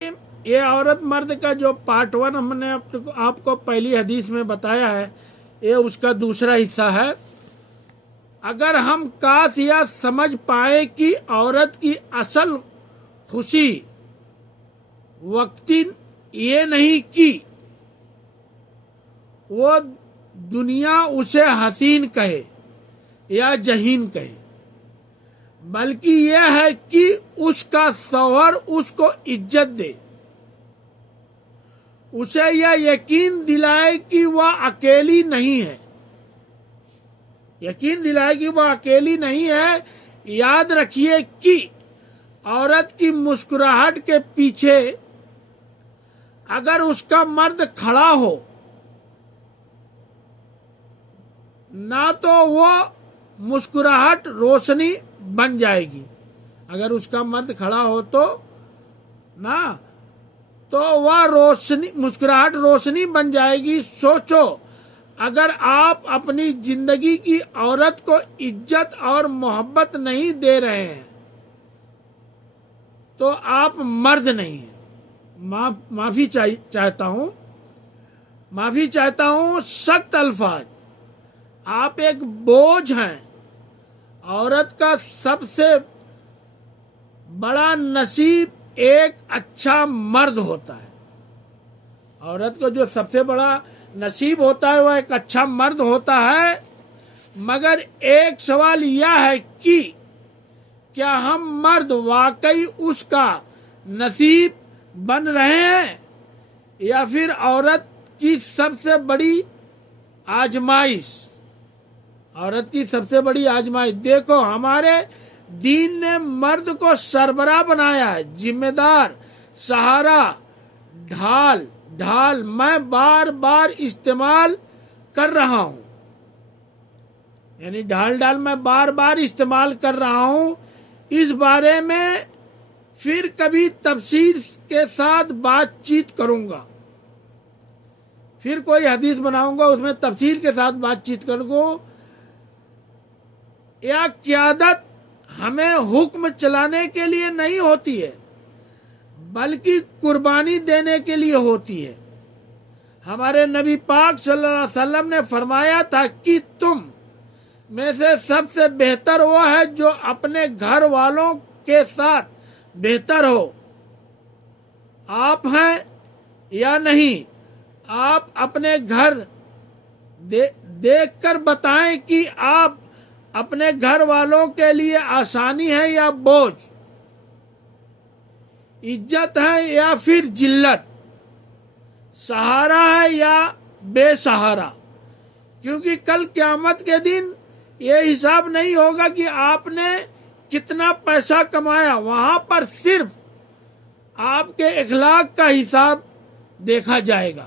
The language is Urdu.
یہ عورت مرد کا جو پارٹ 1 ہم نے آپ کو پہلی حدیث میں بتایا ہے، یہ اس کا دوسرا حصہ ہے۔ اگر ہم کاش یا سمجھ پائے کہ عورت کی اصل خوشی وقتی یہ نہیں کہ وہ دنیا اسے حسین کہے یا جہین کہے، بلکہ یہ ہے کہ اس کا شوہر اس کو عزت دے، اسے یہ یقین دلائے کہ وہ اکیلی نہیں ہے، یقین دلائے کہ وہ اکیلی نہیں ہے۔ یاد رکھیے کہ عورت کی مسکراہٹ کے پیچھے اگر اس کا مرد کھڑا ہو نہ تو وہ مسکراہٹ روشنی بن جائے گی، اگر اس کا مرد کھڑا ہو تو وہ مسکراہٹ روشنی بن جائے گی۔ سوچو، اگر آپ اپنی زندگی کی عورت کو عزت اور محبت نہیں دے رہے ہیں تو آپ مرد نہیں ہیں۔ معافی چاہتا ہوں سخت الفاظ، آپ ایک بوجھ ہیں۔ عورت کا سب سے بڑا نصیب ایک اچھا مرد ہوتا ہے۔ عورت کو جو سب سے بڑا نصیب ہوتا ہے وہ ایک اچھا مرد ہوتا ہے، مگر ایک سوال یہ ہے کہ کیا ہم مرد واقعی اس کا نصیب بن رہے ہیں، یا پھر عورت کی سب سے بڑی آزمائش دیکھو، ہمارے دین نے مرد کو سربراہ بنایا ہے، ذمہ دار، سہارا، ڈھال میں بار بار استعمال کر رہا ہوں، یعنی ڈھال میں بار بار استعمال کر رہا ہوں۔ اس بارے میں پھر کبھی تفصیل کے ساتھ بات چیت کروں گا، پھر کوئی حدیث بناؤں گا اس میں تفصیل کے ساتھ بات چیت کروں گا۔ یا قیادت ہمیں حکم چلانے کے لیے نہیں ہوتی ہے بلکہ قربانی دینے کے لیے ہوتی ہے۔ ہمارے نبی پاک صلی اللہ علیہ وسلم نے فرمایا تھا کہ تم میں سے سب سے بہتر وہ ہے جو اپنے گھر والوں کے ساتھ بہتر ہو۔ آپ ہیں یا نہیں، آپ اپنے گھر دیکھ کر بتائیں کہ آپ اپنے گھر والوں کے لیے آسانی ہے یا بوجھ، عزت ہے یا پھر ذلت، سہارا ہے یا بے سہارا، کیونکہ کل قیامت کے دن یہ حساب نہیں ہوگا کہ آپ نے کتنا پیسہ کمایا، وہاں پر صرف آپ کے اخلاق کا حساب دیکھا جائے گا۔